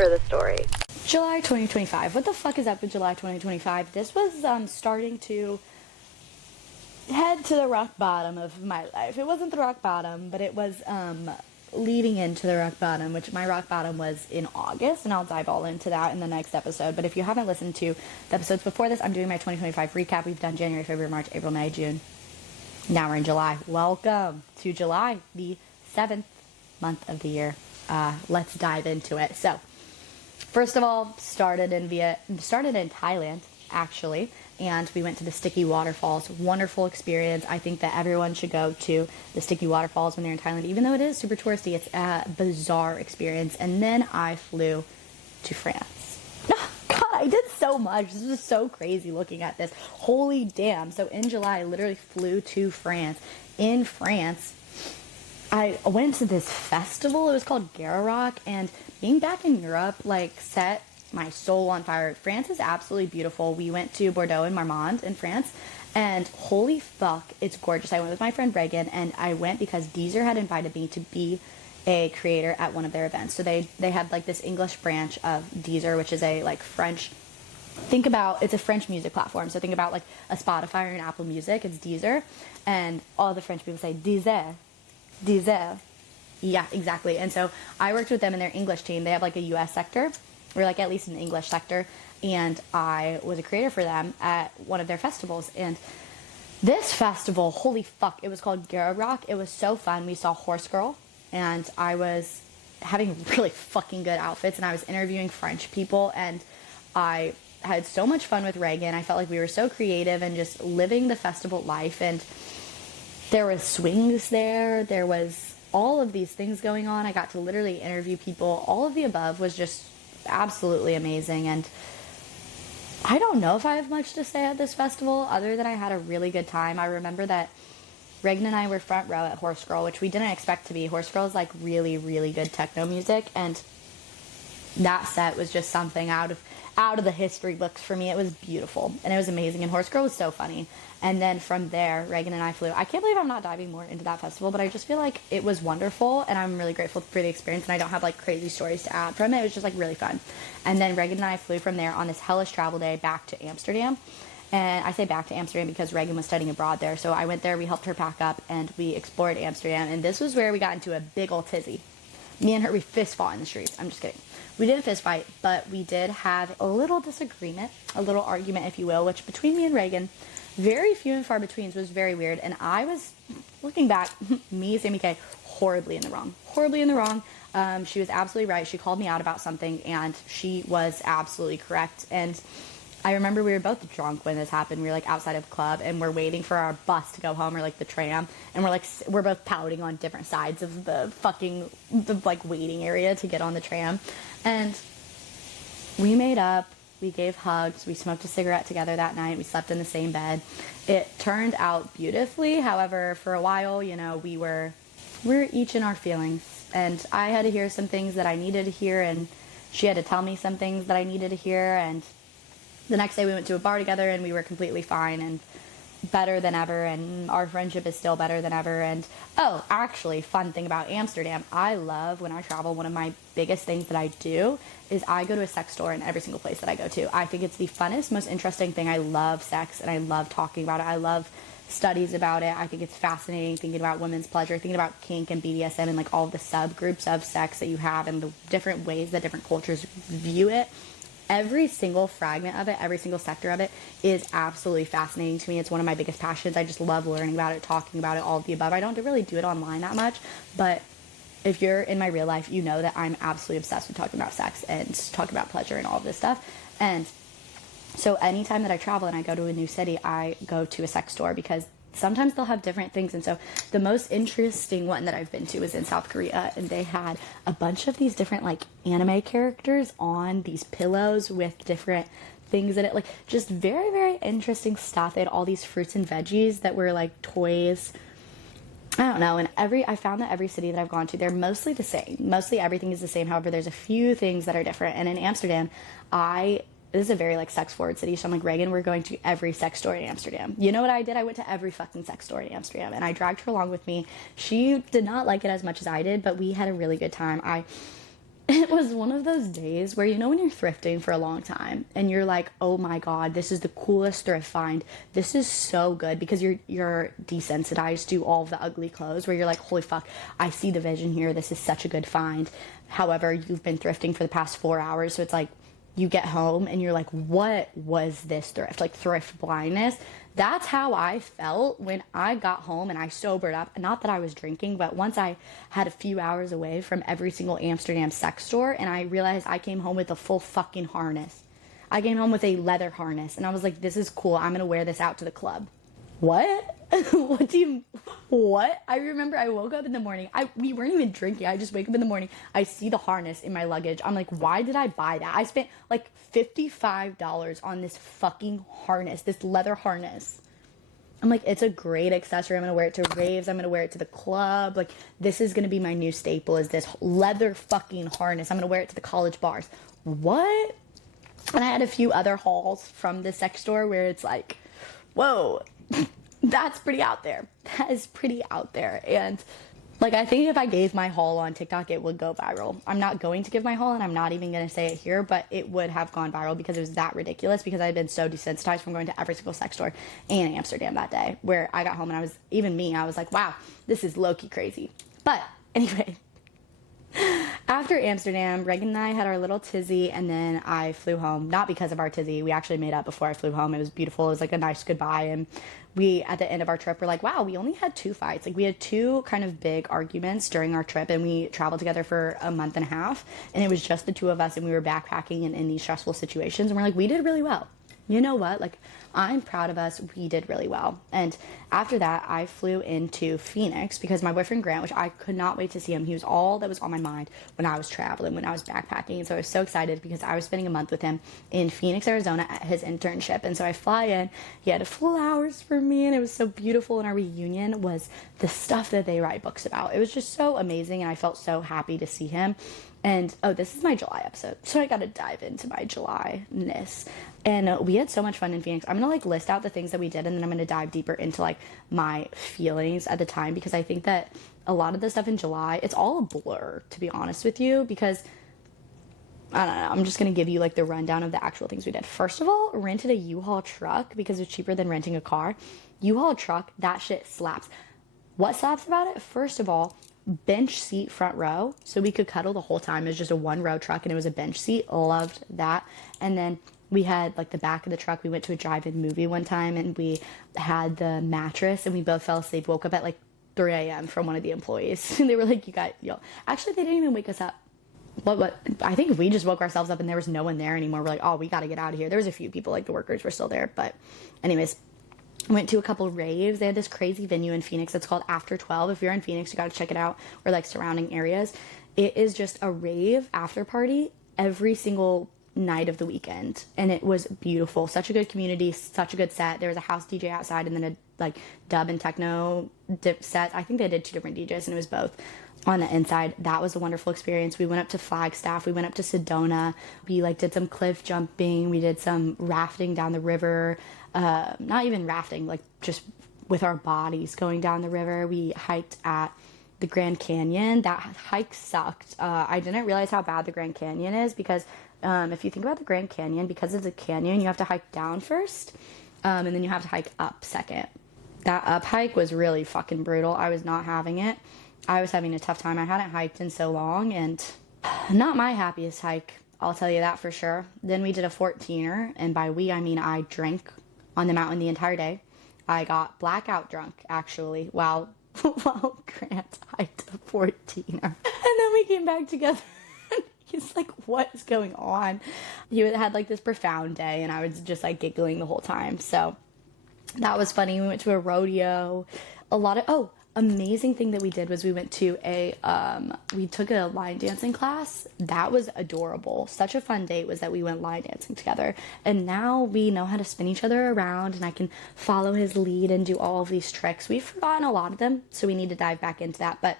for the story. July 2025. What the fuck is up with July 2025? This was starting to head to the rock bottom of my life. It wasn't the rock bottom, but it was leading into the rock bottom, which my rock bottom was in August, and I'll dive all into that in the next episode. But if you haven't listened to the episodes before this, I'm doing my 2025 recap. We've done January, February, March, April, May, June. Now we're in July. Welcome to July, the 7th month of the year. Let's dive into it. So, first of all, started in Thailand, actually, and we went to the Sticky Waterfalls. Wonderful experience. I think that everyone should go to the Sticky Waterfalls when they're in Thailand, even though it is super touristy. It's a bizarre experience. And then I flew to France. God, I did so much. This was so crazy looking at this. Holy damn. So in July, I literally flew to France. In France, I went to this festival. It was called Rock, and being back in Europe, like, set my soul on fire. France is absolutely beautiful. We went to Bordeaux and Marmande in France, and holy fuck, it's gorgeous. I went with my friend Reagan, and I went because Deezer had invited me to be a creator at one of their events. So they had like this English branch of Deezer, which is a like French, it's a French music platform. So think about like a Spotify or an Apple Music. It's Deezer, and all the French people say Deezer. Yeah, exactly. And so I worked with them in their English team. They have like a US sector, or like at least an English sector, and I was a creator for them at one of their festivals. And this festival, holy fuck, it was called Rock. It was so fun. We saw Horse Girl, and I was having really fucking good outfits, and I was interviewing French people, and I had so much fun with Reagan. I felt like we were so creative and just living the festival life. And there was swings there was all of these things going on. I got to literally interview people. All of the above was just absolutely amazing. And I don't know if I have much to say at this festival other than I had a really good time. I remember that Reagan and I were front row at Horse Girl, which we didn't expect to be. Horse Girl is like really, really good techno music, and that set was just something out of the history books for me. It was beautiful and it was amazing, and Horse Girl was so funny. And then from there, Reagan and I flew. I can't believe I'm not diving more into that festival, but I just feel like it was wonderful, and I'm really grateful for the experience, and I don't have like crazy stories to add from it. It was just like really fun. And then Reagan and I flew from there on this hellish travel day back to Amsterdam. And I say back to Amsterdam because Reagan was studying abroad there. So I went there, we helped her pack up, and we explored Amsterdam. And this was where we got into a big old tizzy. Me and her, we fist fought in the streets. I'm just kidding. We didn't fist fight, but we did have a little disagreement, a little argument, if you will, which between me and Reagan, very few and far between, was very weird. And I was, looking back, me, Sammy K, horribly in the wrong. Horribly in the wrong. She was absolutely right. She called me out about something, and she was absolutely correct. And I remember we were both drunk when this happened. We were like outside of the club, and we're waiting for our bus to go home, or like the tram, and we're both pouting on different sides of the waiting area to get on the tram. And we made up, we gave hugs, we smoked a cigarette together that night, we slept in the same bed. It turned out beautifully. However, for a while, you know, we were each in our feelings, and I had to hear some things that I needed to hear, and she had to tell me some things that I needed to hear. And the next day we went to a bar together, and we were completely fine and better than ever, and our friendship is still better than ever. And oh, actually, fun thing about Amsterdam, I love when I travel, one of my biggest things that I do is I go to a sex store in every single place that I go to. I think it's the funnest, most interesting thing. I love sex, and I love talking about it. I love studies about it. I think it's fascinating thinking about women's pleasure, thinking about kink and BDSM, and like all of the subgroups of sex that you have, and the different ways that different cultures view it. Every single fragment of it, every single sector of it is absolutely fascinating to me. It's one of my biggest passions. I just love learning about it, talking about it, all of the above. I don't really do it online that much, but if you're in my real life, you know that I'm absolutely obsessed with talking about sex and talking about pleasure and all of this stuff. And so anytime that I travel and I go to a new city, I go to a sex store because sometimes they'll have different things. And so the most interesting one that I've been to was in South Korea, and they had a bunch of these different like anime characters on these pillows with different things in it, like just very, very interesting stuff. They had all these fruits and veggies that were like toys. I don't know. And I found that every city that I've gone to, they're mostly the same. Mostly everything is the same. However, there's a few things that are different. And in Amsterdam, this is a very like sex forward city. So I'm like, Reagan, we're going to every sex store in Amsterdam. You know what I did? I went to every fucking sex store in Amsterdam, and I dragged her along with me. She did not like it as much as I did, but we had a really good time. was one of those days where, you know, when you're thrifting for a long time and you're like, oh my God, this is the coolest thrift find. This is so good, because you're desensitized to all of the ugly clothes, where you're like, holy fuck, I see the vision here. This is such a good find. However, you've been thrifting for the past 4 hours. So it's like, you get home and you're like, what was this thrift? Like thrift blindness. That's how I felt when I got home and I sobered up. Not that I was drinking, but once I had a few hours away from every single Amsterdam sex store, and I realized I came home with a full fucking harness. I came home with a leather harness, and I was like, this is cool. I'm going to wear this out to the club. What? What? I remember I woke up in the morning. We weren't even drinking. I just wake up in the morning. I see the harness in my luggage. I'm like, why did I buy that? I spent like $55 on this fucking harness, this leather harness. I'm like, it's a great accessory. I'm going to wear it to raves. I'm going to wear it to the club. Like, this is going to be my new staple, is this leather fucking harness. I'm going to wear it to the college bars. What? And I had a few other hauls from the sex store where it's like, whoa, that's pretty out there. That is pretty out there. And like, I think if I gave my haul on TikTok, it would go viral. I'm not going to give my haul, and I'm not even going to say it here, but it would have gone viral because it was that ridiculous, because I had been so desensitized from going to every single sex store in Amsterdam that day, where I got home and I was like, wow, this is low-key crazy. But anyway, after Amsterdam, Reagan and I had our little tizzy, and then I flew home. Not because of our tizzy. We actually made up before I flew home. It was beautiful. It was like a nice goodbye. And we, at the end of our trip, were like, wow, we only had 2 fights. Like, we had 2 kind of big arguments during our trip, and we traveled together for a month and a half. And it was just the 2 of us, and we were backpacking and in these stressful situations. And we're like, we did really well. You know what? Like, I'm proud of us. We did really well. And after that, I flew into Phoenix because my boyfriend Grant, which I could not wait to see him, he was all that was on my mind when I was traveling, when I was backpacking. And so I was so excited because I was spending a month with him in Phoenix, Arizona at his internship. And so I fly in, he had full hours for me, and it was so beautiful. And our reunion was the stuff that they write books about. It was just so amazing, and I felt so happy to see him. And oh, this is my July episode, so I gotta dive into my July-ness. And we had so much fun in Phoenix. I'm gonna like list out the things that we did, and then I'm gonna dive deeper into like my feelings at the time, because I think that a lot of the stuff in July, it's all a blur, to be honest with you, because I don't know, I'm just gonna give you like the rundown of the actual things we did. First of all, rented a U-Haul truck because it was cheaper than renting a car. U-Haul truck, that shit slaps. What slaps about it? First of all, bench seat front row, so we could cuddle the whole time. It was just a 1-row truck, and it was a bench seat. Loved that. And then we had like the back of the truck. We went to a drive-in movie one time, and we had the mattress, and we both fell asleep. Woke up at like 3 a.m. from one of the employees. They were like, actually, they didn't even wake us up. What? I think we just woke ourselves up, and there was no one there anymore. We're like, oh, we got to get out of here. There was a few people, like the workers were still there, but anyways, went to a couple raves. They had this crazy venue in Phoenix that's called After 12. If you're in Phoenix, you got to check it out, or like surrounding areas. It is just a rave after party every single night of the weekend, and it was beautiful. Such a good community, such a good set. There was a house DJ outside, and then a like dub and techno set. I think they did 2 different DJs, and it was both on the inside. That was a wonderful experience. We went up to Flagstaff, we went up to Sedona, we like did some cliff jumping, we did some rafting down the river, not even rafting, like just with our bodies going down the river. We hiked at the Grand Canyon. That hike sucked. I didn't realize how bad the Grand Canyon is, because if you think about the Grand Canyon, because it's a canyon, you have to hike down first, and then you have to hike up second. That up hike was really fucking brutal. I was not having it. I was having a tough time. I hadn't hiked in so long, and not my happiest hike, I'll tell you that for sure. Then we did a 14er, and by we, I mean I drank on the mountain the entire day. I got blackout drunk, actually, while Grant hiked a 14er. And then we came back together. He's like, what is going on? He had like this profound day, and I was just like giggling the whole time. So that was funny. We went to a rodeo. Amazing thing that we did was we went to we took a line dancing class. That was adorable. Such a fun date was that we went line dancing together, and now we know how to spin each other around, and I can follow his lead and do all of these tricks. We've forgotten a lot of them, so we need to dive back into that. But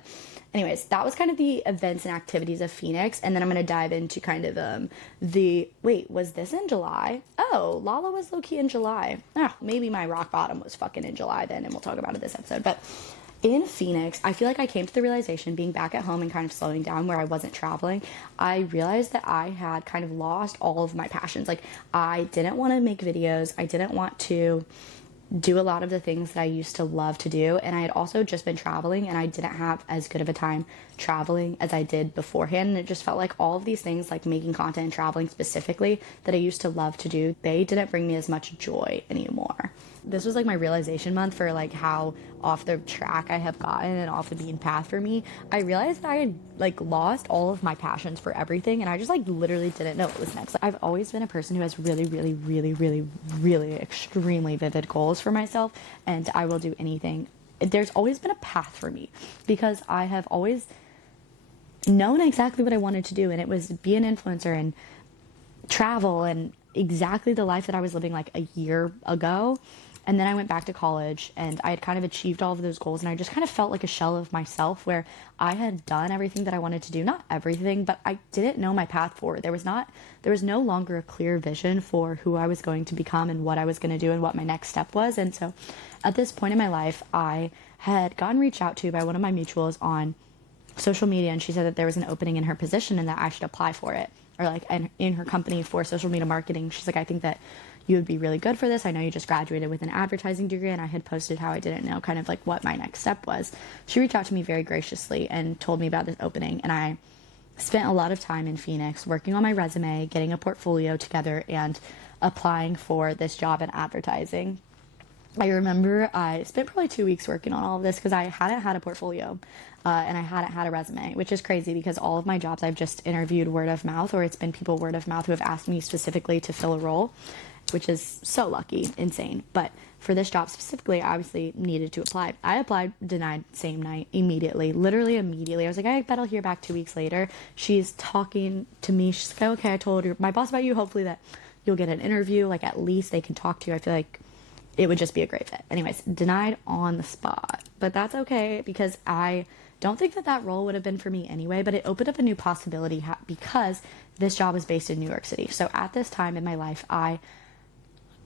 anyways, that was kind of the events and activities of Phoenix, and then I'm going to dive into kind of was this in July? Oh, Lala was low-key in July. Maybe my rock bottom was fucking in July then, and we'll talk about it this episode. But in Phoenix, I feel like I came to the realization, being back at home and kind of slowing down where I wasn't traveling, I realized that I had kind of lost all of my passions. Like, I didn't want to make videos. I didn't want to do a lot of the things that I used to love to do. And I had also just been traveling, and I didn't have as good of a time traveling as I did beforehand. And it just felt like all of these things, like making content and traveling specifically, that I used to love to do, they didn't bring me as much joy anymore. This was like my realization month for like how off the track I have gotten and off the beaten path for me. I realized that I had like lost all of my passions for everything, and I just like literally didn't know what was next. I've always been a person who has really extremely vivid goals for myself, and I will do anything. There's always been a path for me because I have always known exactly what I wanted to do, and it was be an influencer and travel and exactly the life that I was living like a year ago. And then I went back to college, and I had kind of achieved all of those goals, and I just kind of felt like a shell of myself where I had done everything that I wanted to do. Not everything, but I didn't know my path forward. There was no longer a clear vision for who I was going to become and what I was going to do and what my next step was. And so at this point in my life, I had gotten reached out to by one of my mutuals on social media, and she said that there was an opening in her position and that I should apply for it, or like in her company for social media marketing. She's like, I think that you would be really good for this. I know you just graduated with an advertising degree, and I had posted how I didn't know kind of like what my next step was. She reached out to me very graciously and told me about this opening, and I spent a lot of time in Phoenix working on my resume, getting a portfolio together, and applying for this job in advertising. I remember I spent probably 2 weeks working on all of this because I hadn't had a portfolio and I hadn't had a resume, which is crazy because all of my jobs I've just interviewed word of mouth, or it's been people word of mouth who have asked me specifically to fill a role, which is so lucky, insane. But for this job specifically, I obviously needed to apply. I applied, denied, same night, immediately, literally immediately. I was like, I bet I'll hear back 2 weeks later. She's talking to me. She's like, okay, I told my boss about you. Hopefully that you'll get an interview. Like, at least they can talk to you. I feel like it would just be a great fit. Anyways, denied on the spot. But that's okay because I don't think that role would have been for me anyway, but it opened up a new possibility because this job is based in New York City. So at this time in my life, I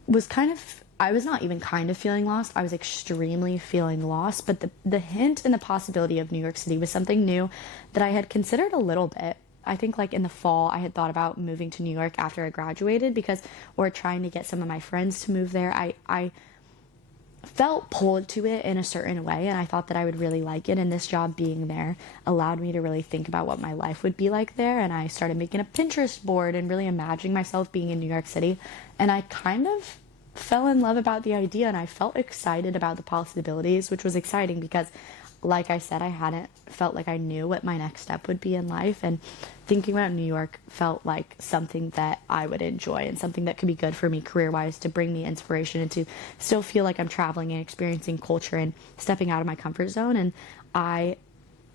was not even kind of feeling lost. I was extremely feeling lost. But the hint and the possibility of New York City was something new that I had considered a little bit. I think like in the fall, I had thought about moving to New York after I graduated or trying to get some of my friends to move there. I felt pulled to it in a certain way, and I thought that I would really like it. And this job being there allowed me to really think about what my life would be like there. And I started making a Pinterest board and really imagining myself being in New York City. And I kind of fell in love about the idea, and I felt excited about the possibilities, which was exciting because, like I said, I hadn't felt like I knew what my next step would be in life, and thinking about New York felt like something that I would enjoy and something that could be good for me career-wise, to bring me inspiration and to still feel like I'm traveling and experiencing culture and stepping out of my comfort zone. And I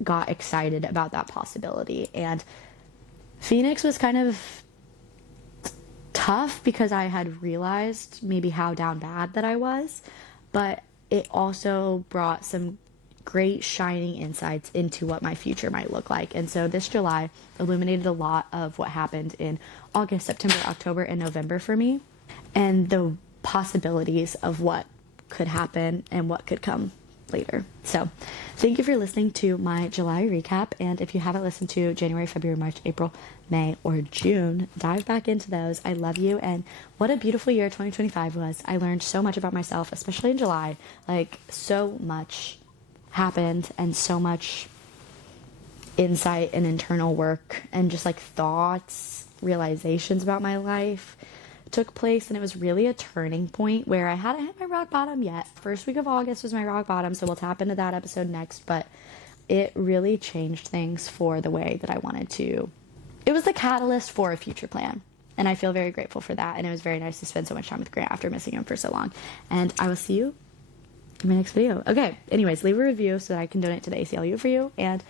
got excited about that possibility. And Phoenix was kind of tough because I had realized maybe how down bad that I was, but it also brought some great shining insights into what my future might look like. And so this July illuminated a lot of what happened in August, September, October, and November for me, and the possibilities of what could happen and what could come later. So thank you for listening to my July recap. And if you haven't listened to January, February, March, April, May, or June, dive back into those. I love you. And what a beautiful year 2025 was. I learned so much about myself, especially in July. Like, so much happened and so much insight and internal work and just like thoughts, realizations about my life took place. And it was really a turning point where I hadn't hit my rock bottom yet. First week of August was my rock bottom, so we'll tap into that episode next. But it really changed things for the way that I wanted to. It was the catalyst for a future plan, and I feel very grateful for that. And it was very nice to spend so much time with Grant after missing him for so long. And I will see you in my next video. Okay, anyways, leave a review so that I can donate to the ACLU for you. And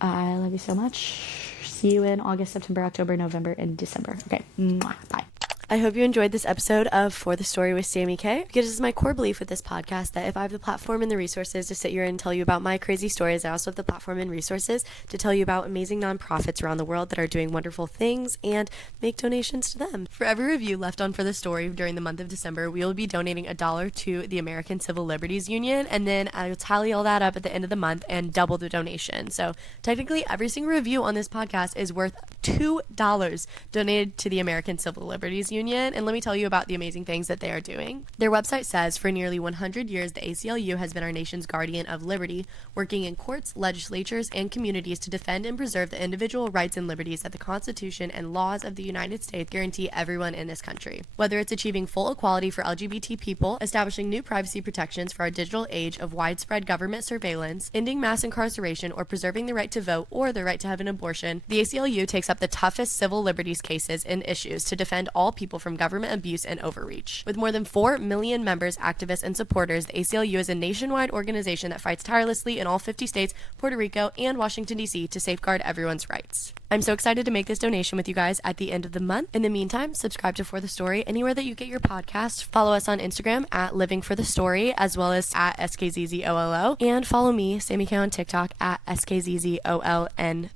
I love you so much. See you in August, September, October, November, and December. Okay, mwah, bye. I hope you enjoyed this episode of For the Story with Sammy K, because it's my core belief with this podcast that if I have the platform and the resources to sit here and tell you about my crazy stories, I also have the platform and resources to tell you about amazing nonprofits around the world that are doing wonderful things and make donations to them. For every review left on For the Story during the month of December, we will be donating $1 to the American Civil Liberties Union, and then I'll tally all that up at the end of the month and double the donation. So technically, every single review on this podcast is worth $2 donated to the American Civil Liberties Union, and let me tell you about the amazing things that they are doing. Their website says, for nearly 100 years, the ACLU has been our nation's guardian of liberty, working in courts, legislatures, and communities to defend and preserve the individual rights and liberties that the Constitution and laws of the United States guarantee everyone in this country. Whether it's achieving full equality for LGBT people, establishing new privacy protections for our digital age of widespread government surveillance, ending mass incarceration, or preserving the right to vote or the right to have an abortion, the ACLU takes up the toughest civil liberties cases and issues to defend all people from government abuse and overreach. With more than 4 million members, activists, and supporters, the ACLU is a nationwide organization that fights tirelessly in all 50 states, Puerto Rico, and Washington, D.C. to safeguard everyone's rights. I'm so excited to make this donation with you guys at the end of the month. In the meantime, subscribe to For the Story anywhere that you get your podcast. Follow us on Instagram at Living for the Story, as well as at SKZZOLO, and follow me, Sammy K, on TikTok at SKZZOLNO.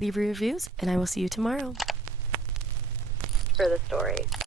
Leave reviews, and I will see you tomorrow. For the Story.